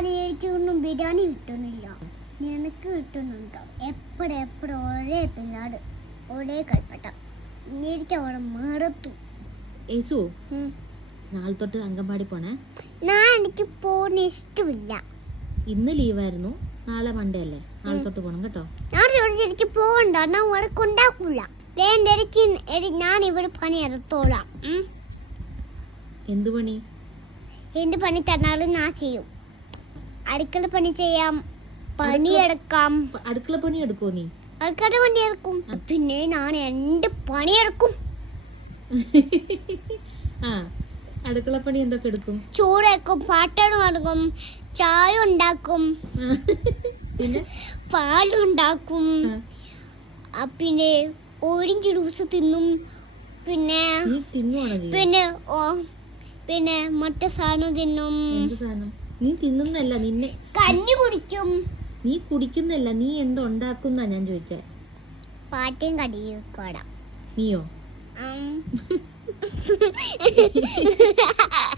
പണിയെടുത്തൊന്നും ബിരിയാണി കിട്ടുന്നില്ല. നിനക്ക് കിട്ടുന്നുണ്ടോ? എപ്പോഴും എപ്പോഴും ഒരേ പിള്ളാട് ഒരേ കൽപ്പട്ട. എനിക്ക് അവിടെ മറത്തു. യേസു നാളെ തൊട്ട് അംഗൻവാടി പോണേ? ഞാൻ എനിക്ക് പോകുന്ന ഇഷ്ടമില്ല. ഇന്ന് ലീവായിരുന്നു. നാളെ മൺഡേ അല്ലേ? നാളെ തൊട്ട് പോണം കേട്ടോ. ഞാൻ ചോദിച്ചെനിക്ക് പോകണ്ട. ഞാൻ ഇവിടെ കൊണ്ടാക്കൂല. വേണ്ട എനിക്ക് ഞാൻ ഇവിടെ പണി എടുത്തോളാം. എന്ത് പണി? എന്ത് പണി തന്നാലും ഞാൻ ചെയ്യും. അടുക്കള പണി ചെയ്യാം പണിയെടുക്കാം എടുക്കാം. അടുക്കള പണി എടുക്കോ നീ? അടുക്കള പണി എടുക്കും. പിന്നെ ഞാൻ എന്ത് പണിയെടുക്കും ആ അടുക്കള പണി എന്തൊക്കെ എടുക്കും? ചൂടേക്കും പാട്ടണം നടക്കും ചായ ഉണ്ടാക്കും പിന്നെ? പാലുണ്ടാക്കും പിന്നെ ഓറഞ്ച് ജ്യൂസ് തിന്നും. പിന്നെ പിന്നെ പിന്നെ മറ്റേ സാധനം തിന്നും. നീ തിന്നുന്നല്ല നിന്നെ കഞ്ഞി കുടിക്കും. നീ കുടിക്കുന്നല്ല നീ എന്തുണ്ടാക്കുന്ന ഞാൻ ചോദിച്ചേ. പാട്ടിയും കടിയും കൂടാം നീയോ.